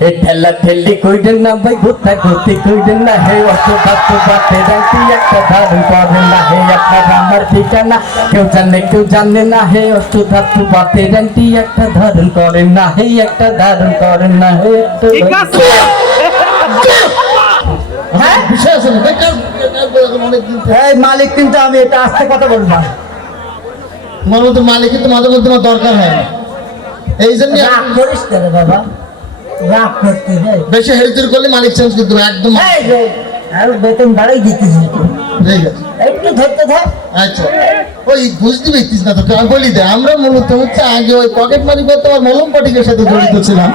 এ ঠেলা ঠেলি কইডেন না ভাই কইডেন না হে অত বাত বাতে রাখি একটা ধারণ করেন না হে আপনার আমার ঠিকানা। কেউ জানে কেউ জানে না হে অত ধাতু বাতে রাখি একটা ধারণ করেন না হে একটা ধারণ করেন না হে হ্যাঁ? বিষয় আছে। এই মালিক কিন্তু আমি এটা আস্তে কথা বলব তোমার মতো মালিকের তো মাঝে মধ্যে দরকার হয় এই জন্য বাবা। রাগ করতে বেশি করলে মালিক চেঞ্জ করতে হবে একদম। আর বেতন বাড়াই। ঠিক আছে। একটু ধরতে ধর। আচ্ছা। ওই বুঝতে পারতিস না তো আমি বলি দে আমরা মূলত হচ্ছে আগে ওই পকেট মারি করতে আমার মলম পাটিকের সাথে জড়িত ছিলাম।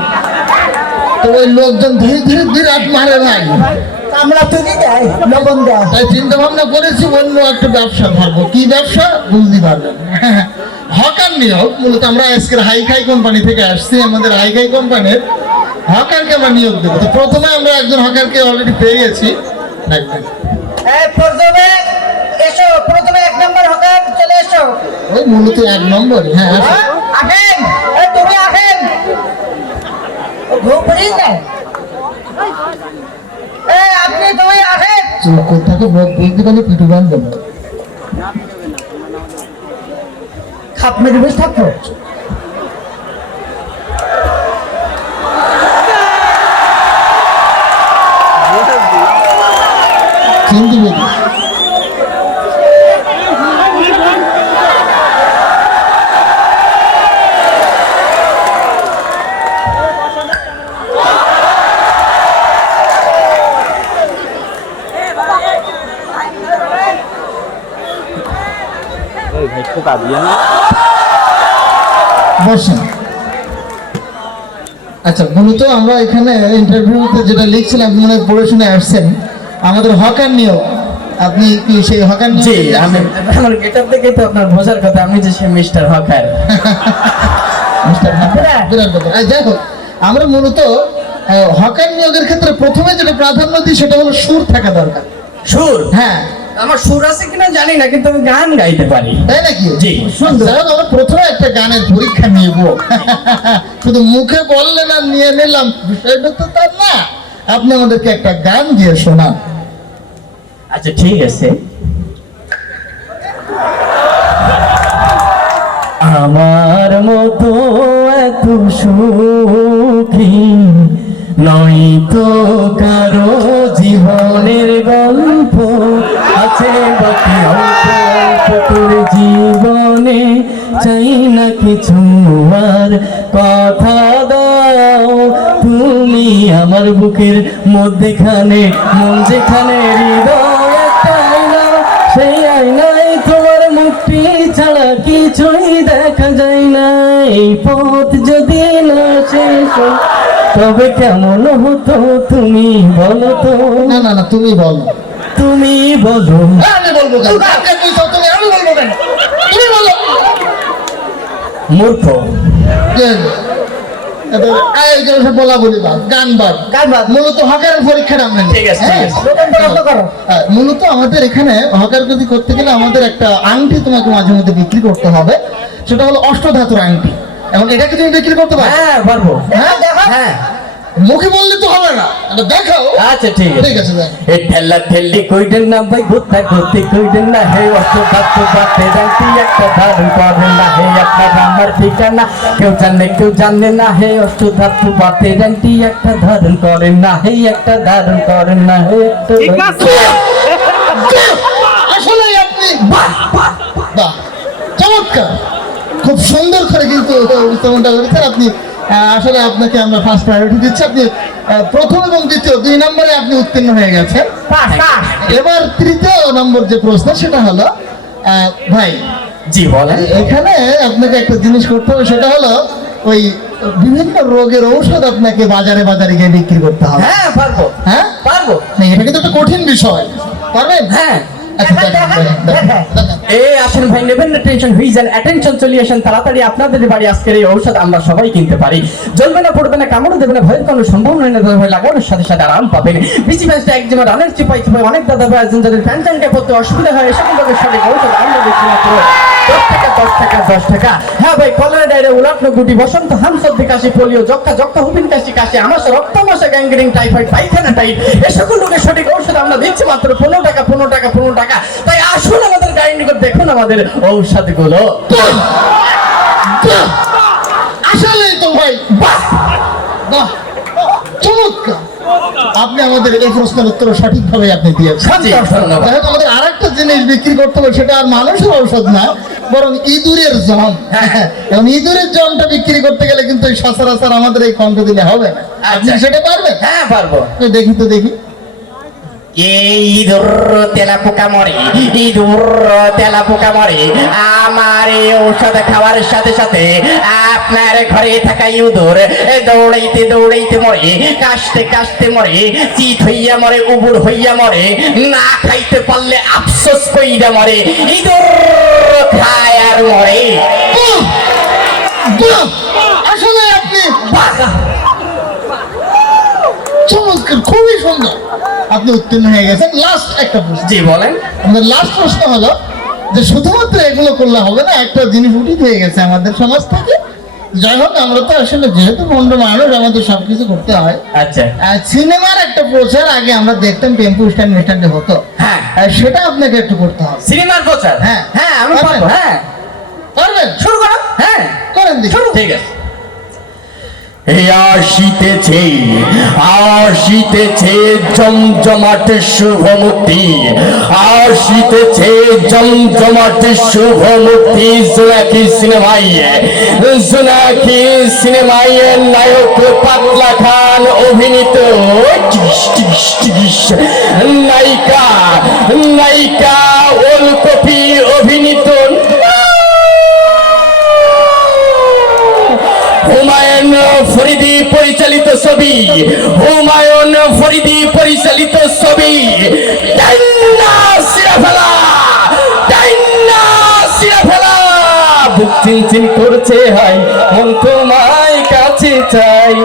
তো ওই লোকজন ধীরে ধীরে বিরাট মারে ভাই কামলা তুলি দেয় লবণ দেয় তাই চিন্তা ভাবনা করেছি অন্য একটা ব্যবসা ধরবো। কি ব্যবসা? বুঝতে পারবেন হকার নিয়োগ মূলত আমরা আজকের হাই খাই কোম্পানি থেকে আসছি আমাদের হাই খাই কোম্পানির হকারকে আমরা নিয়োগ দেবো। তো প্রথমে আমরা একজন হকারকে অলরেডি পেয়ে গেছি প্রথমে এসো প্রথমে এক নম্বর হকার চলে এসো। ওই মূলত এক নম্বর হ্যাঁ হ্যাঁ, আসেন। তুমি আসেন। আপনি তুমি আসেন। চোখ পিটু খাপ মেরে বসে থাকো। পেরেছি বসেন। আচ্ছা মূলত আমরা এখানে ইন্টারভিউতে যেটা লিখছিলাম মনে পড়ে শুনে আসছেন। আমাদের হকার নিয়োগ। আপনি কি সেই হকার জি আমি আমার গেটআপ দেখে তো আপনার বোঝার কথা আমি যে সে মিস্টার হকার। মিস্টার হকার, বিরাট ব্যাপার। যাই হোক আমরা মূলত হকার নিয়োগের ক্ষেত্রে প্রথমে যেটা প্রাধান্য দিই সেটা হলো সুর থাকা দরকার। সুর? হ্যাঁ। আমার সুর আছে কিনা জানি না কিন্তু আমি গান গাইতে পারি। তাই নাকি? জি। সুন্দর। আমরা প্রথমে একটা গানের পরীক্ষা নিব শুধু মুখে বললেন আর নিয়ে নিলাম বিষয়টা তো তার না। আপনি আমাদেরকে একটা গান দিয়ে শোনান। আচ্ছা ঠিক আছে। আমার মতো এত সুখী নয় তো কারও জীবনের গল্প আছে জীবনে। চাই না কিছু আর কথা দাও। তুমি আমার বুকের মধ্যেখানে, মন যেখানে হৃদয় আয়নায় তোমার মুক্তি ছাড়া কিছুই দেখা যায় না এই পথ যদি না শেষ তবে কেমন হতো তুমি বলো তো? না না না তুমি বলো। তুমি বলো। আমি বলব কেন? তুমি আমি বলব কেন? তুমি বলো। মূর্খ কেন? এটা আয়োজন সব বলা বলি বাদ গান বাদ। গান বাদ। মূলত হকারের পরীক্ষাটা আমরা ঠিক আছে, ঠিক হ্যাঁ? হ্যাঁ, মূলত আমাদের এখানে হকার যদি করতে গেলে আমাদের একটা আংটি তোমাকে মাঝে মধ্যে বিক্রি করতে হবে। সেটা হলো অষ্টধাতুর আংটি। এবং এটাকে তুমি বিক্রি করতে পারো? হ্যাঁ পারব। হ্যাঁ? হ্যাঁ। মুখে বললে তো হবে না। দেখাও। আচ্ছা ঠিক আছে। ঠিক আছে দেখ। এ ঠেলা ঠেলি কইডেন না ভাই গুত্তা গুত্তি কইডেন না? হে অত বাত বাতে রাখি একটা ধারণ করেন না। হে আপনার আমার ঠিকানা কেউ জানে কেউ জানে না। হে অত ধাতু বাতে রাখি একটা ধারণ করেন না। হে একটা ধারণ করেন না হে একটা আসলে আপনি বাহ বাহ বাহ। চমৎকার। খুব সুন্দর করে কিন্তু উপস্থাপনটা করেছেন। আপনি আসলে আপনাকে আমরা ফার্স্ট প্রায়োরিটি দিচ্ছি। আপনি প্রথম এবং দ্বিতীয় দুই নম্বরে আপনি উত্তীর্ণ হয়ে গেছেন। এবার তৃতীয় নম্বর যে প্রশ্ন সেটা হলো ভাই জি বলেন। এখানে আপনাকে একটা জিনিস করতে হবে সেটা হলো ওই বিভিন্ন রোগের ঔষধ আপনাকে বাজারে বাজারে গিয়ে বিক্রি করতে হবে। হ্যাঁ পারব। হ্যাঁ? পারব। এটা কিন্তু একটা কঠিন বিষয়। পারবেন? হ্যাঁ। আচ্ছা দেখেন, দেখেন, দেখেন, দেখেন। এ আসেন ভাই নেবেন না টেনশন হয়ে যান অ্যাটেনশন চলে আসেন তাড়াতাড়ি আপনাদের বাড়ি আজকের এই ঔষধ আমরা সবাই কিনতে পারি জ্বলবে না পড়বে না কামড় দেবে না ভয়ের কোনো সম্ভাবনা নেই তবে লাগানোর সাথে সাথে আরাম পাবেন বেশি ম্যাচটা একজন রানের চিপাই চিপাই অনেক দাদা ভাই আছেন যাদের প্যান্টানটা পড়তে অসুবিধা হয় লোকের সঠিক ঔষধ আমরা দিচ্ছি মাত্র দশ টাকা দশ টাকা দশ টাকা। হ্যাঁ ভাই কলেরা ডায়রিয়া উলাটনো গুটি বসন্ত কাশি পোলিও যক্ষা যক্ষা হুবিন কাশি কাশি আমাশা রক্তামাশা গ্যাংগ্রিং টাইফয়েড পায়খানা টাইট এ সকল রোগের সঠিক ঔষধ আমরা দিচ্ছি মাত্র পনেরো টাকা পনেরো টাকা পনেরো টাকা। তাই আসুন আমাদের দেখুন আমাদের ঔষধগুলো! বাহ! তো ভাই। বাহ! বাহ। চমৎকার। আপনি আমাদের এই প্রশ্নের উত্তর সঠিকভাবে আপনি দিয়েছেন। আমাদের আরেকটা জিনিস বিক্রি করতে হবে সেটা আর মানুষের ঔষধ না। বরং ইঁদুরের জন হ্যাঁ। এবং ইঁদুরের জনটা বিক্রি করতে গেলে কিন্তু সচরাচর আমাদের এই কণ্ঠ দিলে হবে না আপনি আচ্ছা। সেটা পারবেন হ্যাঁ পারব দেখি তো দেখি এই ইঁদুর তেলা পোকা মরে, ইঁদুর তেলা পোকা মরে আমার এই ঔষধ খাওয়ার সাথে সাথে আপনার ঘরে থাকা ইঁদুর দৌড়াইতে দৌড়াইতে মরে, কাশতে কাশতে মরে, চিত হইয়া মরে, উবুর হইয়া মরে, না খাইতে পারলে আফসোস কইরা মরে, ইঁদুর খায় আর মরে! আসলে আপনি বাহ! খুবই সুন্দর। আপনি উত্তীর্ণ হয়ে গেছেন। লাস্ট একটা প্রশ্ন। জি বলেন। আমাদের লাস্ট প্রশ্ন হলো যে শুধুমাত্র এগুলো করলে হবে না একটা জিনিস উঠিত হয়ে গেছে আমাদের সমাজ থেকে। যাই হোক আমরা তো আসলে যেহেতু ভণ্ড মানুষ আমাদের সবকিছু করতে হয়। আচ্ছা। আর সিনেমার একটা প্রচার আগে আমরা দেখতাম টেম্পু স্ট্যান্ড স্ট্যান্ডে হতো হ্যাঁ। সেটা আপনাকে একটু করতে হবে। সিনেমার প্রচার? হ্যাঁ। হ্যাঁ আমি পারব। হ্যাঁ। পারবেন? শুরু করো। হ্যাঁ। করেন দেখি। ঠিক আছে। আসিতেছে আসিতেছে জমজমাট শুভমূর্তি, আসিতেছে জমজমাট শুভমূর্তি নায়ক পাতলা খান অভিনীত নায়িকা নায়িকা ওলকপি অভিনীত হুমায়ুন ফরিদি পরিচালিত ছবি, হুমায়ুন ফরিদি পরিচালিত ছবি। সিরাফেলা সিরাফেলা। করছে হাই মন তোমায় কাছে চাই।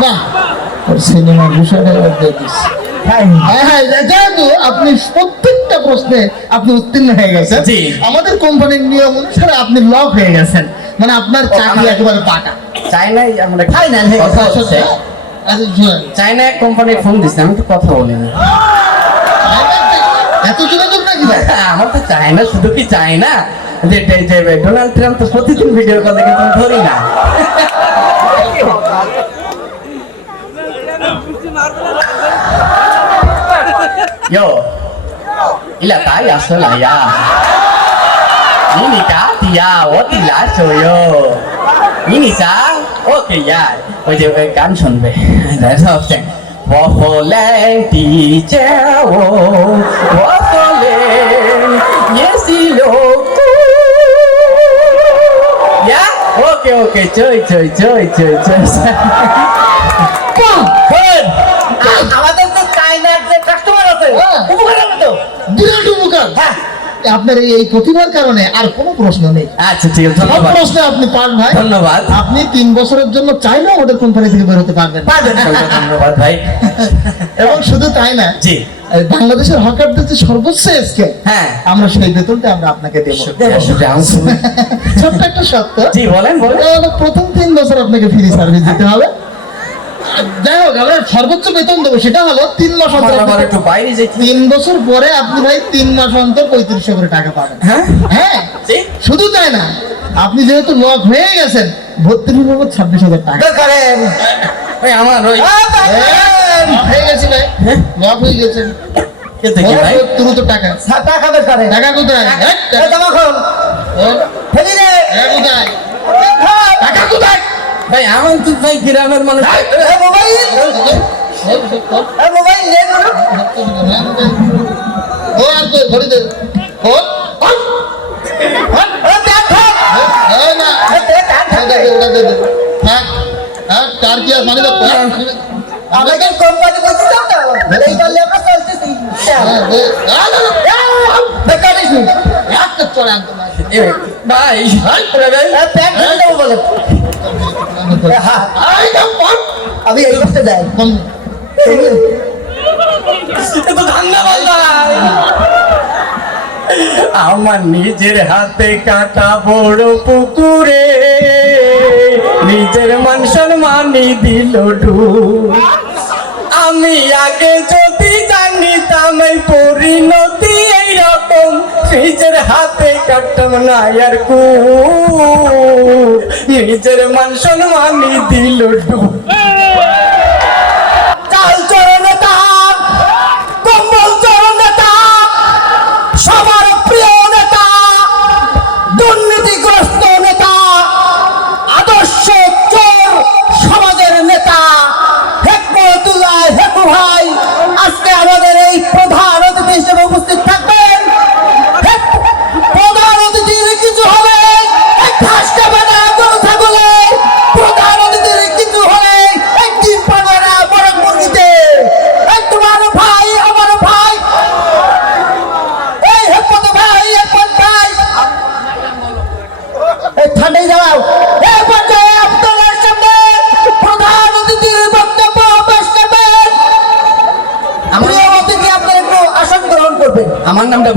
বাহ সিনেমার বিষয়টা এবার দিয়ে দিচ্ছি। হ্যাঁ হ্যাঁ। যেহেতু আপনি প্রত্যেকটা প্রশ্নে আপনি উত্তীর্ণ হয়ে গেছেন। আমাদের কোম্পানির নিয়ম অনুসারে আপনি লক হয়ে গেছেন। মানে আপনার চাকরি আমার- একেবারে পাকা। চাইনাই আমরা ফাইনাল হয়ে কথা গেছে হচ্ছে। আচ্ছা, চাইনা কোম্পানি ফোন দিচ্ছে আমি তো কথা বলিনি। এত যোগাযোগ নাকি আমার তো চায়না শুধু কি চায়না? যে ডোনাল্ড ট্রাম্প তো প্রতিদিন ভিডিও কলে কিন্তু ধরি না। ಯೋ ಇಲ್ಲ ತಾಯಿ ಅಷ್ಟಲ್ಲಯ್ಯ ನೀನು ಕಾತಿಯಾ ಓದಿಲ್ಲ ಸೋಯೋ ನೀನಿಸ ಓಕೆ ಯಾರ್ ಒಯ್ದೆ ಕಾನ್ ಸುನ್ಬೆ Waffling teacher, waffling, yes, Yeah? Ok, ok, chơi, chơi, chơi, chơi, chơi. Boom! আপনার এই- প্রতিভার কারণে আর কোনো প্রশ্ন নেই। আচ্ছা ঠিক আছে সব প্রশ্নে আপনি পান ভাই। ধন্যবাদ। আপনি তিন বছরের জন্য চাইলেও আমাদের কোম্পানি থেকে পারবেন না। পারবেন ধন্যবাদ ভাই। এবং শুধু তাই না জি। বাংলাদেশের হকারদের যে সর্বোচ্চ স্কেল হ্যাঁ। আমরা সেই বেতনটা আমরা আপনাকে দেবো। ছোট্ট একটা সত্য। জি বলেন বলেন। প্রথম তিন বছর আপনাকে ফ্রি সার্ভিস দিতে হবে। যাই হোক আমরা সর্বোচ্চ বেতন দেবো সেটা হলো তিন মাস অন্তর একটু বাইরে যাই। তিন বছর পরে আপনি ভাই তিন মাস অন্তর পঁয়ত্রিশশো করে টাকা পাবেন। হ্যাঁ? হ্যাঁ শুধু তাই না আপনি যেহেতু লক হয়ে গেছেন ভর্তির বাবদ ছাব্বিশ হাজার টাকা। করেন ওই আমার ওই হয়ে গেছে ভাই? লক হয়ে গেছে কে থেকে ভাই। দ্রুত টাকা। টাকা কোথায়? এই, টাকা- জামা খান ওর, ফেলি রে টাকা কোথায়? টাকা কোথায়? ভাই আমার তো ভাই গ্রামের মানুষ। হ্যাঁ কার কি আর মানে হ্যাঁ। আমাদের কোম্পানি বলতে তো? এই বললে আমরা চলতেছি। হ্যাঁ, বেকারিস নি একটা চড়া একদম আছে। এ ভাই ভাই বলে। হ্যাঁ পট। আমি এই করতে যাই। তো ধান্দা আমার নিজের হাতে কাটা বড় পুকুরে নিজের মান সম্মানি দিল আমি আগে যদি জানিতাম এই পরিণতি এইরকম, নিজের হাতে কাটতাম না আর কু নিজের মান সম্মানি দিল ডুব।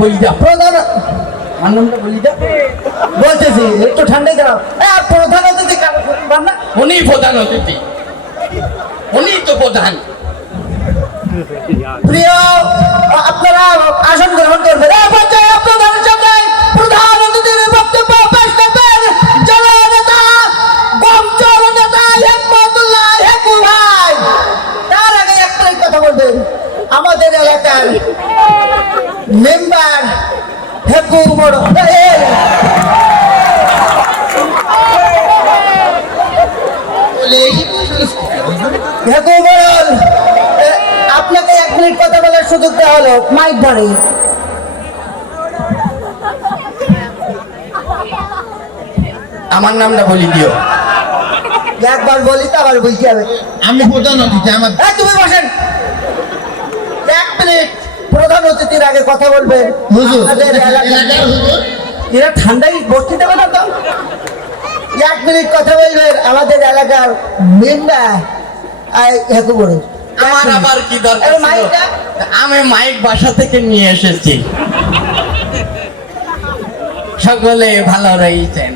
বলি যা প্রধান আমার নামটা বলি যা বলতেছি একটু ঠান্ডাই দাঁড়াও। প্রধান অতিথি না? উনি প্রধান অতিথি। উনি তো প্রধান। প্রিয় আপনারা আসন গ্রহণ করবেন। এই সামনে প্রধান অতিথির বক্তব্য পেশ করবেন। জননেতা গমচর নেতা হেকমতুল্লাহ হেকু ভাই। তার আগে একটাই কথা বলবেন। আমাদের এলাকার মেম্বার এ, আপনাকে এক মিনিট কথা বলার সুযোগ দেওয়া হলো। মাইক ধরে আমার নামটা বলি দিও। একবার বলি তো আবার বলতে হবে আমি প্রধান অতিথি আমার তুমি বসেন। প্রধান অতিথির আগে কথা বলবেন এরা ঠান্ডায় বসতে দেবে না তো এক মিনিট কথা বলবেন আমাদের এলাকার মেম্বার। আমার আবার কি দরকার? আমি মাইক বাসা থেকে নিয়ে এসেছি। সকলে ভালো রয়েছেন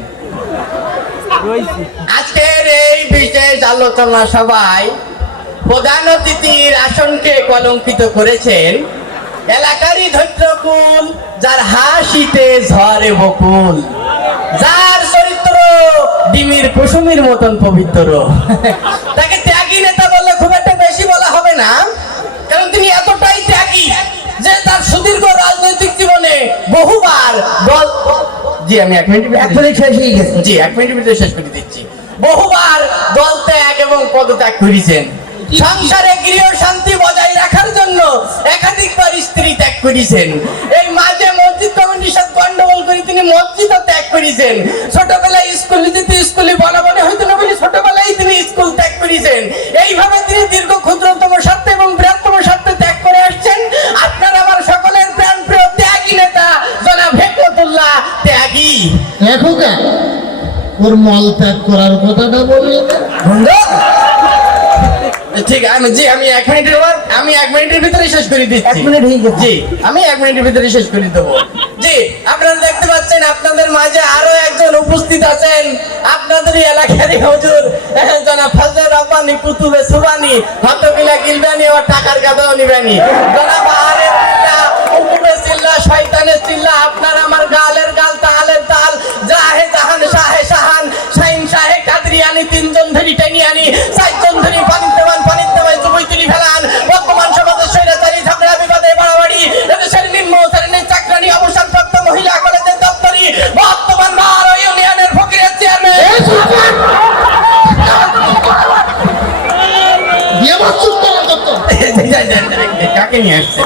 আজকের এই বিশেষ আলোচনা সবাই প্রধান অতিথির আসনকে কলঙ্কিত করেছেন এলাকারই ধৈর্যকুল যার হাসিতে ঝরে বকুল। যার চরিত্র ডিমির কুসুমির মতন পবিত্র। তাকে ত্যাগী নেতা বললে খুব একটা বেশি বলা হবে না কারণ তিনি এতটাই ত্যাগী যে তার সুদীর্ঘ রাজনৈতিক জীবনে বহুবার দল জি আমি এক মিনিট এক মিনিট শেষ হয়ে গেছে। জি এক মিনিটের ভিতরে শেষ করে দিচ্ছি। বহুবার দল ত্যাগ এবং পদত্যাগ করেছেন। সংসারে গৃহ শান্তি বজায় রাখার জন্য একাধিকবার স্ত্রী ত্যাগ করেছেন। এই মাঝে মসজিদ কমিটির সাথে গন্ডগোল করে তিনি মসজিদও ত্যাগ করেছেন। ছোটবেলায় স্কুলে যেতে স্কুলে বলা মনে হইতো না বলে ছোটবেলায় তিনি স্কুল ত্যাগ করেছেন। এইভাবে তিনি দীর্ঘ ক্ষুদ্রতম স্বার্থে এবং বৃহত্তম স্বার্থে ত্যাগ করে আসছেন। আপনার আমার সকলের প্রাণ প্রিয় ত্যাগী নেতা জনাব হেকমতুল্লাহ ত্যাগী। দেখো ওর মল ত্যাগ করার কথাটা বললি? ঠিক আমি জি আমি এক মিনিটের আমি এক মিনিটের ভিতরে শেষ করে দিচ্ছি। এক মিনিট হয়ে গেছে। জি আমি এক মিনিটের ভিতরে শেষ করে দেবো। জি আপনারা দেখতে পাচ্ছেন আপনাদের মাঝে আরও একজন উপস্থিত আছেন। আপনাদেরই এলাকারই হুজুর জনাব ফজল রব্বানি কুতুবে সুবানি হতবিলা গিলবানি ও টাকার গাদাও নিবানি জনাব আরে উপরে চিল্লা শয়তানের চিল্লা আপনার আমার গালের গাল তালের তাল জাহে জাহান শাহে শাহান শাহিন শাহে কাদরিয়ানি তিনজন ধরি টেনি আনি চারজন কাকে নিয়ে আসছে।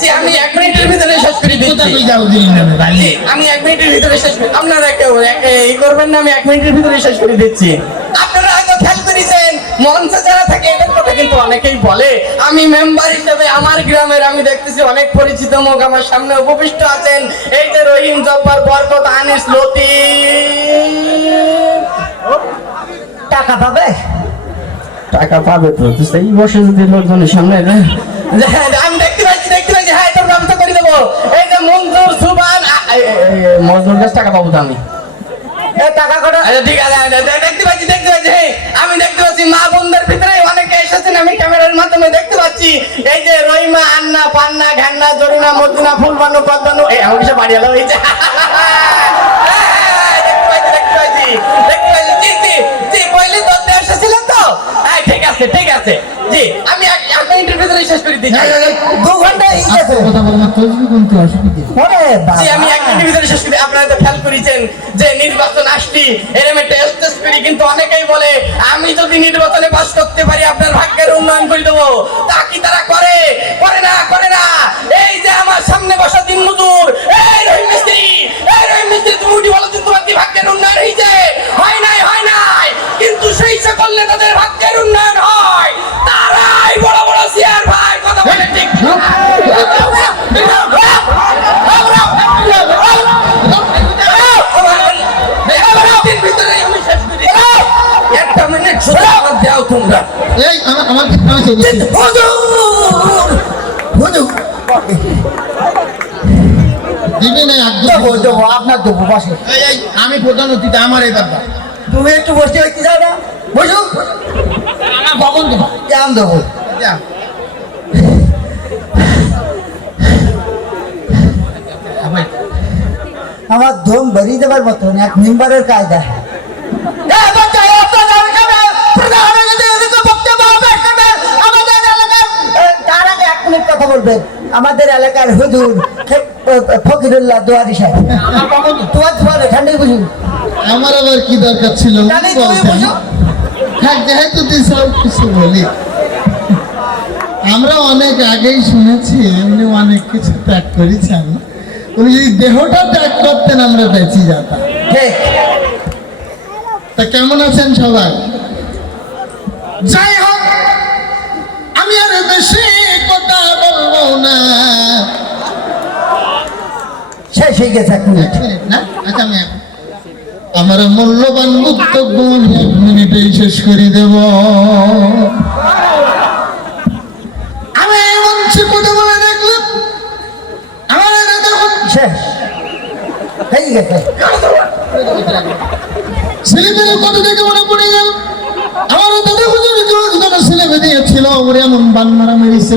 জি, আমি এক মিনিটের ভিতরে শেষ করে কোথা দিচ্ছি কই যাও দিলি না রে, ভাই? জি, আমি এক মিনিটের ভিতরে শেষ করি আপনারা কেউ এই করবেন না আমি এক মিনিটের ভিতরে শেষ করে দিচ্ছি। আপনারা হয়তো খেয়াল করেছেন মঞ্চে যারা থাকে এদের কথা কিন্তু কিন্তু অনেকেই বলে। আমি মেম্বার হিসেবে আমার গ্রামের আমি দেখতেছি অনেক পরিচিত মুখ আমার সামনে উপবিষ্ট আছেন। এই যে রহিম জব্বার বরকত আনিস লতি টাকা পাবে? টাকা পাবে তো সেই বসে যদি লোকজনের সামনে হ্যাঁ, আমি দেখতে পাচ্ছি দেখতে পাচ্ছি। হ্যাঁ তোর করে দেবো। এই যে মঞ্জুর সুবান কাছে টাকা পাবো তো আমি। হ্যাঁ, ক্যামেরার মাধ্যমে দেখতে পাচ্ছি। এই যে আন্না পান্না বাড়ি এলো এই হ্যাঁ, দেখতে পাচ্ছি দেখতে পাচ্ছি জি জি হ্যাঁ ঠিক আছে ঠিক আছে। জি আমি এক এক শেষ করে দিচ্ছি দু ঘণ্টা এই গেছে কথা বলব তসবি কিন্তু অসুবিধা ওরে জি আমি এক বাবা শেষ করি। আপনারা তো খেয়াল করেছেন যে নির্বাচন আসলি এরম একটা স্টেজ করি কিন্তু অনেকেই বলে আমি যদি নির্বাচনে পাস করতে পারি আপনার ভাগ্যের উন্নয়ন করে দেবো। তা কি তারা করে? করে না করে না। এই যে আমার সামনে বসা দিন এই আমার আমার আমি চলছি। হুজুর হুজুর দিবি না একদম দেবো দেবো আপনার দেবো বসে। এই এই আমি প্রধান অতিথি আমার এই ব্যাপার। তুমি একটু বসে হইতে যাও না বসু! আমার ভবন দেবো কেমন দেবো। আমার ধম বেরিয়ে দেবার মতন এক মেম্বারের কায়দা। কথা বলবেন? আমাদের এলাকার হুজুর ফকিরুল্লাহ দুয়ারি সাহেব। আমার তোমার তোমার ঠান্ডাই বুঝুন আমার আবার কি দরকার ছিল? হ্যাঁ যেহেতু তুই সব কিছু বলি। আমরা অনেক আগেই শুনেছি এমনি অনেক কিছু ত্যাগ করেছেন উনি যদি দেহটা ত্যাগ করতেন আমরা বেঁচে যেতাম। তা কেমন আছেন সবাই? যাই হোক না। শেষ হয়ে গেছে এক মিনিট। না আচ্ছা আমি আমার মূল্যবান এক মিনিটেই শেষ করে দেব। আমি এই মঞ্চে কথা বলে দেখলাম আমার শেষ। হয়ে গেছে। ছেলেমেয়ের কথা দেখে মনে পড়ে গেল। আমার দাদা হুজুর ছেলে বেঁধে ছিল ওরে এমন বান্নারা মেরেছে।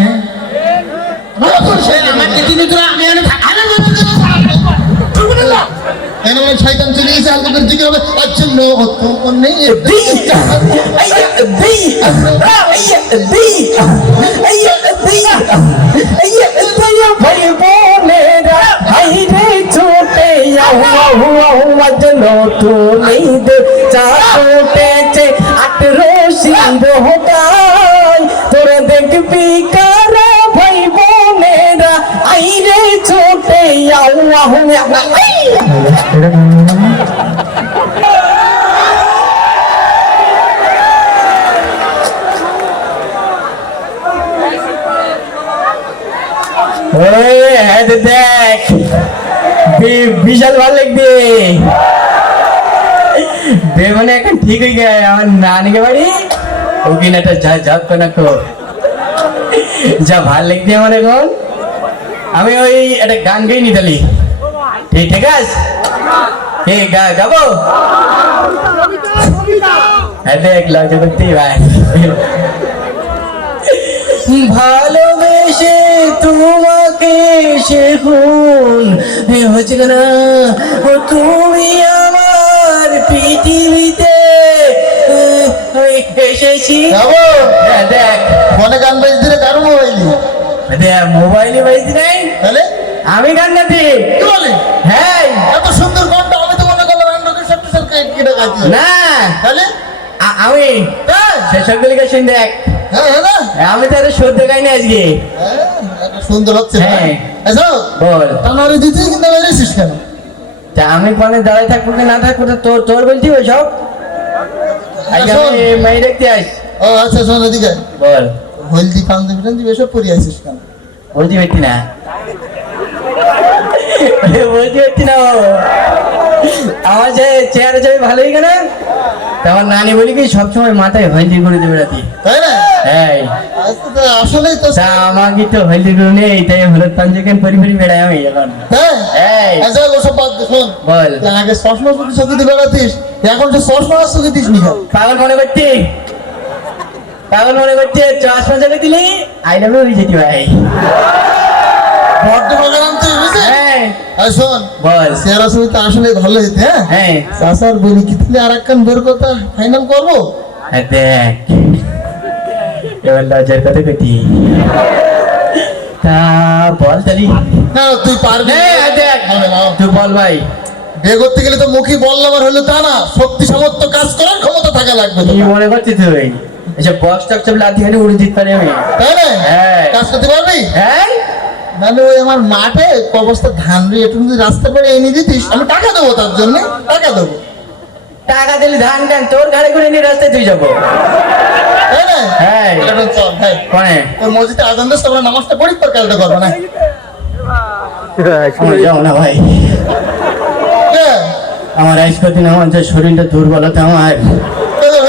বলে শয়তান চলে গেছে আলতো করে দিকে হবে তার জন্য অত নেই ভাই বোনেরা হাইরে ছোটে নতুন ঈদ চা ফুটেছে আঠেরো সিন্ধ হোটাই তোরা দেখবি কারা ভাই বোনেরা আইরে ছোটে আউ আহু ওই হ্যাঁ দেখ বিশাল ভালো লাগবে। বে মানে এখন ঠিক হয়ে গেছে আমার নানিকে বাড়ি। একটা যা যাক না কো যা ভালো লাগবে আমার এখন। আমি ওই একটা গান গাই নিতালি ঠিক ঠিক আছে? এ গা গাবো? হ্যাঁ দেখ লজ্জা করতেই ভাই ভালোবেসে তোমাকে সে খুন হচ্ছে না। ও তুমি আমার পৃথিবীতে এসেছি। হ্যাঁ, দেখ। ফোনে গান বাজতে কারও মোবাইল দেখ মোবাইলে বাইছি নাই। তাহলে? আমি গান কি বলি? হ্যাঁ। এত সুন্দর গানটা আমি তো মনে করলাম আন্ডারকে সব সব কেটে গাইতে না। তাহলে? আমি হ্যাঁ। সেসব গুলিকে শুন দেখ। আমি তো আরে সদ্য গাইনি আজকে। হ্যাঁ, সুন্দর হচ্ছে হ্যাঁ। আচ্ছা বল। টানারে দিতে কিন্তু বেরিয়েছিস কেন? তা আমি দাঁড়ায় থাকব কি না থাকব তোর তোর বলছি ওই সব? মেয়ে দেখতে আস ও আচ্ছা শোন এদিকে বল। হলদি পাঞ্জাবি টাঞ্জাবি এসব পরে আইছিস কেন? বলতে পারছি না। বলতে পারছি না আমার যে চেয়ারে যাবে ভালোই কেন? তা নানি বলি কি সবসময় মাথায় হলদি করে দেবে রাতি। তাই না? হ্যাঁ। আসলেই তো তা আমাকে তো হলদি করে নেই তাই হলুদ পাঞ্জাকেন পরি পরি বেড়াই আমি এখন। হ্যাঁ? আচ্ছা ওসব বাদ দে বল। আগে চশমা বেড়াতিস এখন দিস পাগল মনে পাগল মনে দিলি আই লাভ ইউ যেতি ভাই। তুই হ্যাঁ শোন বল। চেহারা আসলে ভালো হইতে হ্যাঁ? হ্যাঁ। চাষার বলি কি তুই আর একখান বের কথা ফাইনাল করব? দেখ এবার লজ্জার কথা কইতি। তা বল তালি। না তুই পারবি। হ্যাঁ, দেখ। তুই বল ভাই। বিয়ে করতে গেলে তো মুখী বললাম আর হলো তা না। শক্তি সামর্থ্য কাজ করার ক্ষমতা থাকা লাগবে কি মনে করছিস তুই? এসব বক্স টক সব লাথি হানি উড়ে দিতে পারি আমি। তাই না? হ্যাঁ। কাজ করতে পারবি? হ্যাঁ। নাহলে ওই আমার মাঠে অবস্থা ধান রে একটু যদি রাস্তা করে এনে দিতিস আমি টাকা দেবো তার জন্য টাকা দেবো। টাকা দিলে ধান গান তোর গাড়ি করে নিয়ে রাস্তায় তুই যাব। হ্যাঁ। চল ভাই কোনে? ওই মসজিদে আজান দিস তোমরা নামাজটা পড়ি কালটা করব না? আমার যাও না ভাই। হ্যাঁ আমার আইস কদিন আমার যে শরীরটা দুর্বলতা আমার তাহলে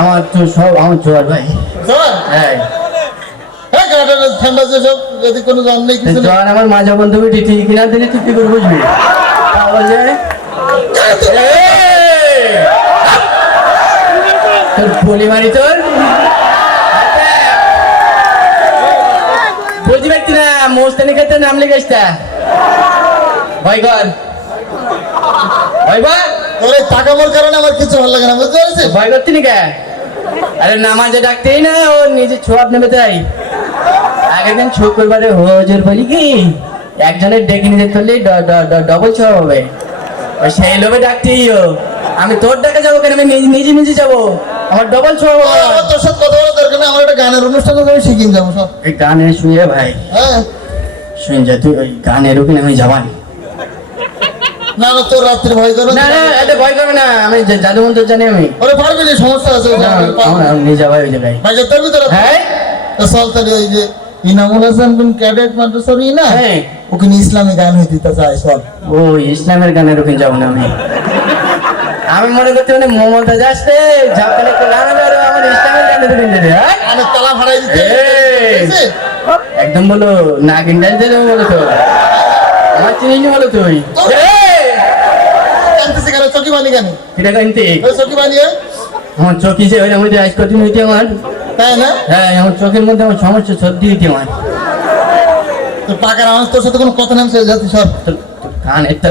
আমার তো সব আমার জ্বর ভাই। চল হ্যাঁ। গাটা ঠান্ডা যে সব যদি কোনো জ্বর নেই কিছু নেই। আমার মাঝে বন্ধু ঠিক কিনা দিলে তুই কি করে বুঝবি। তাহলে তোর বলি মারি তোর। বুঝতে পারছি না মোস্তানি খেতে নাম লিখাইস ভয় কর। ভয় কর। তোর টাকা মোর কারণে আমার কিছু ভালো লাগে না বুঝতে পারছিস? ভয় করছি না কে আরে নামাজে ডাকতেই না ও নিজে ছোয়াব নেবে তাই। আগের দিন শুক্রবারে হজর বলি কি? একজনের ডেকে নিতে চললে ডবল ছোয়াব হবে। সেই লোভে ডাকতেই ও। আমি তোর ডাকে যাব কেন? আমি নিজে- নিজে যাব। আমার ডবল ও, আমার তোর সাথে কথা বলার দরকার নেই আমার একটা গানের অনুষ্ঠান আমি শিখিয়ে যাব সব। এই গানে শুয়ে ভাই। হ্যাঁ। শুনে যা তুই ওই গানের ওখানে আমি যাবান। না না তোর রাত্রে ভয় করো না না। এত ভয় করবে না। আমি জাদু মন্ত্র জানি আমি। ওরে পারবি না? সমস্যা আছে না, আমার আমি নিয়ে যাব ওই জায়গায়। ভাই যেতে তোরা হ্যাঁ? তো চল তাহলে ওই যে ইনামুল হাসান বিন ক্যাডেট মাদ্রাসার ই হ্যাঁ। ওখানে ইসলামী গান হয়ে দিতে চাই চল ও ইসলামের গানের ওখানে যাব না আমি আমি মনে করতে মানে মমতাজ আসছে ঝাপালে একটু গান হবে আমার ইসলামের গানের ওখানে যাবে হ্যাঁ? আমি তালা ভাড়াই দিতে এই। ঠিক আছে? একদম বলো নাগিন ডাল দিয়ে দেবো বলো তো আমার বলো তুই এই! কেন চকি বানি কেন কানতে ওই চকি বানিয়ে আমার চোখে যে ওইটার মধ্যে আজ কদিন হইতে আমার তাই না? হ্যাঁ আমার চোখের মধ্যে আমার সমস্যা সর্দি হইতে আমার তোর পাকার আমার তোর সাথে কোনো কথা নামছে যাতে সব কান একটা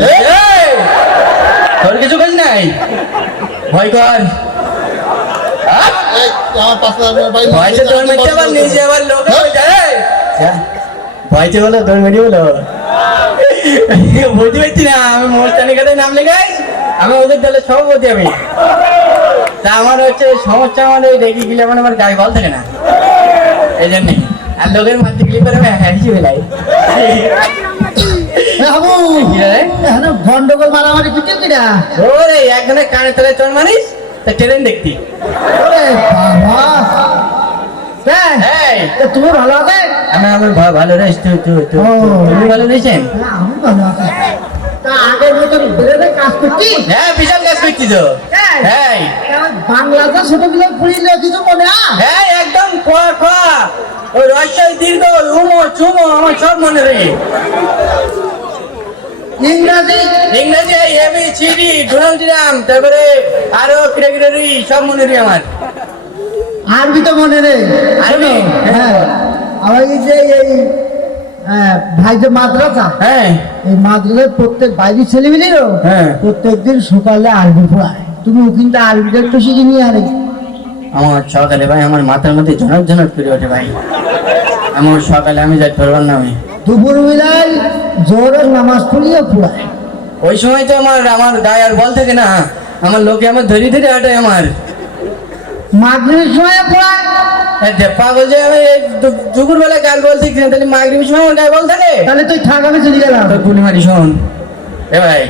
তোর কিছু কাজ নাই? ভয় কর। হ্যাঁ? ভয়তে তোর মেটে আবার নিজে আবার লোক হয়ে যায় ভয়তে বলো তোর মেটে বলো বুঝতে পারছি না আমি মোস্তানি কাছে নাম লেখাই আমি ওদের দলে সভাপতি আমি। তা আমার হচ্ছে সমস্যা আমার ওই রেগে গেলে আমার আমার গায়ে বল থাকে না। এই জন্যে আর লোকের মারতে গেলে করে আমি হাসি বেলাই গন্ডগোল মারামারি পিটিল কিনা ওরে একজনের কানে তলে চল মারিস তা ট্রেন দেখতি। ওরে বাবা। এই। তুমি ভালো আছে? আমি আমার ভালো রেস তুই তুই তুই তুমি ভালো রয়েছেন? হ্যাঁ, আমি ভালো আছি। তা আগের মতন বেরোবে কাজ করছি হ্যাঁ বিশাল কাজ করছি তো। হ্যাঁ। হ্যাঁ বাংলাদেশ ছোটগুলো পড়িলে কিছু মনে হ্যাঁ একদম খোয়া খোয়া। ওই রসাই দীর্ঘ উমো চুমো আমার সব মনে রে ইংরাজি? ইংরেজি এবি সিডি ডোনাল্ড ট্রাম্প তারপরে আরও ক্রেগরি সব মনে রে আমার। আরবি তো মনে নেই। আরবি? হ্যাঁ। আমার যে এই ভাই যে মাদ্রাসা? হ্যাঁ। এই মাদ্রাসায় প্রত্যেক বাইরের হ্যাঁ। সকালে আরবি পড়ায়। তুমি আরবিটা একটু শিখে নিয়ে আরে আমার সকালে ভাই আমার মাথার মধ্যে ঝনক ঝনক করে ওঠে ভাই। আমার সকালে আমি যাই দুপুর বেলায় জোরের নামাজ পড়িয়ে পুরায় ওই সময় তো আমার আমার গায়ে আর বল থাকে না। আমার লোকে আমার ধরে ধরে হাঁটে আমার। মাগরিবের সময় পড়ায়। হ্যাঁ, পাগল যে আমি দুপুর বেলা গাল বল ঠিক না তাহলে মাগরিবের সময় গায়ে বল থাকে তাহলে তুই থাক আমি চলে গেলাম। তোর গুলি মারি শোন। এ ভাই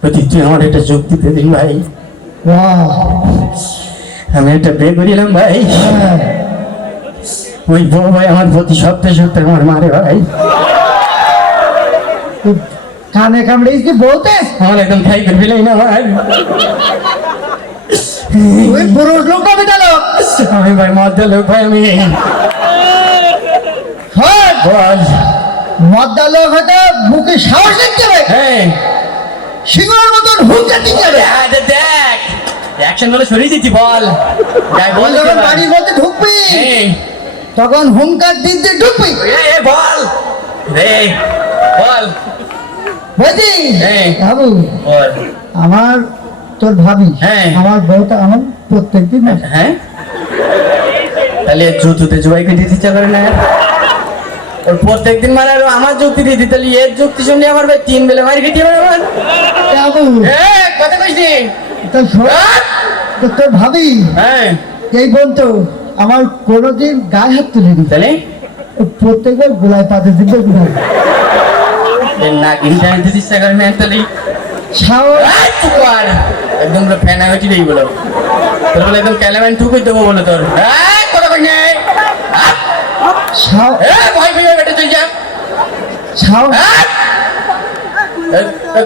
প্রতি তুই আমার একটা যোগ দিতে দিন ভাই। বাহ, আমি একটা বিয়ে করিলাম ভাই। হ্যাঁ। ওই বউ ভাই আমার প্রতি সপ্তাহে সপ্তাহে আমার মারে ভাই। কানে কামড়েছি বলতে আমার একদম খাই ফেলাই না ভাই। ওই পুরুষ লোক আমি ভাই মদ্দা লোক ভাই আমি। হ্যাঁ। বল। মদ্দা লোক হয়তো বুকে সাহস দেখতে হ্যাঁ সিংহের মতন দিতে হবে দেখ, অ্যাকশন সরিয়ে দিচ্ছি বল। বল যখন বাড়ির মধ্যে ঢুকবি তখন হুঙ্কার দিতে ঢুকবি। এ, বল। রে বল। বুঝলি হ্যাঁ। বাবু বল। আমার তোর ভাবি হ্যাঁ। আমার বউটা আমার প্রত্যেকদিন হ্যাঁ। তাহলে জুতুতে জবাই করে দিতে ইচ্ছা করে না। ওর প্রত্যেকদিন মানে আমার যুক্তি দিয়ে দিতে তাহলে এর যুক্তি শুনলে আমার ভাই তিন বেলা মারি খেতে হবে আমার। কথা নি? শোন! তো তোর ভাবি হ্যাঁ। এই বলতো আমার কোনোদিন গায়ে হাত তুলিনি। তাহলে? প্রত্যেকবার গোলায় পাতে দিতে না ইচ্ছা করে না তাহলে। কর। একদম পুরো ফেনা হয়ে দেই বলো। তোর বলে একদম ক্যালামেন ঠুকুই দেবো বলো তোর। কথা কই নাই। ভয় পেয়ে বেটে তুই যা। এ,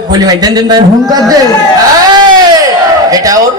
বলি ভাই দেন দেন ভাই হুঙ্কার দে। এটা ওর